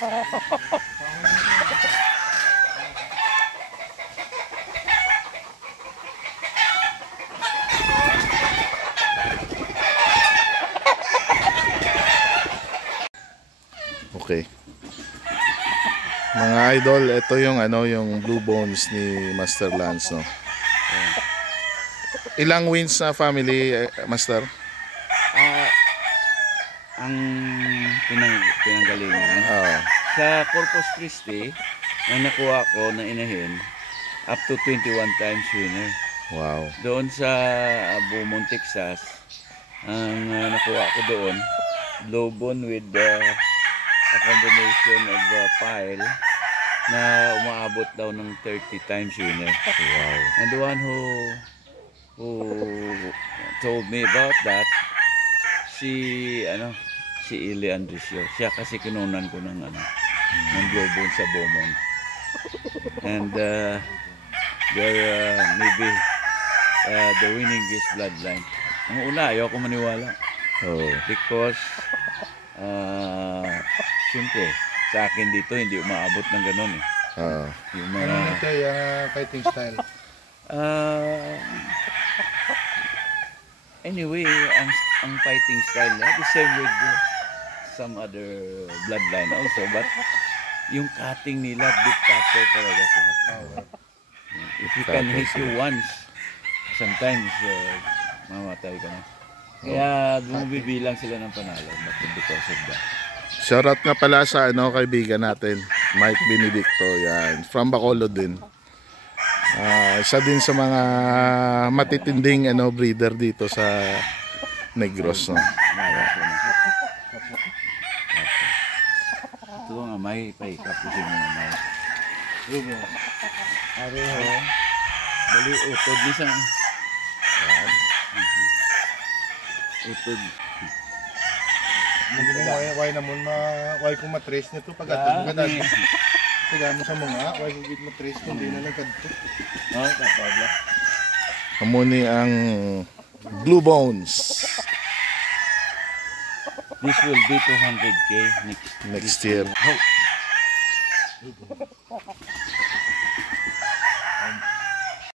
Okay. Mga idol, ito yung yung blue bones ni Master Lance, no. Ilang wins na family, Master? Ang pinanggalingan sa Corpus Christi ang nakuha ko na inahin up to 21 times winner. Wow. Doon sa Beaumont, Texas, ang nakuha ko doon Lobon with a combination of pile na umaabot daw ng 30 times winner. Wow. And the one who told me about that, si Ili Andresio. Siya kasi kinunan ko ng ng Lobon sa Beaumont. And maybe the winning is bloodline. Ang una, ayaw ko maniwala. Because siyempre, sa akin dito hindi umaabot ng ganun eh. Yung mga fighting style. Anyway, ang fighting style na the same with some other bloodline also, but yung cutting nila, dictator talaga sila. If you can hit you once, sometimes mamatay ka na. Kaya bumibilang sila ng panalo, but because of that. Shoutout nga pala sa kaibigan natin, Mike Benedicto, yan, from Bacolod din. Isa din sa mga matitinding breeder dito sa Negros, no. Ito nga may paikap ko sa mga may. Rubo. Areho. Bali utod ni sang. Utod. Why naman why kung matrace nito pag atong kadali. Kaya mo sa mga why kung gid matrace kung di na nagkadto. Kapabla. Kamuni ang Blue Bones. This will be 200K next year.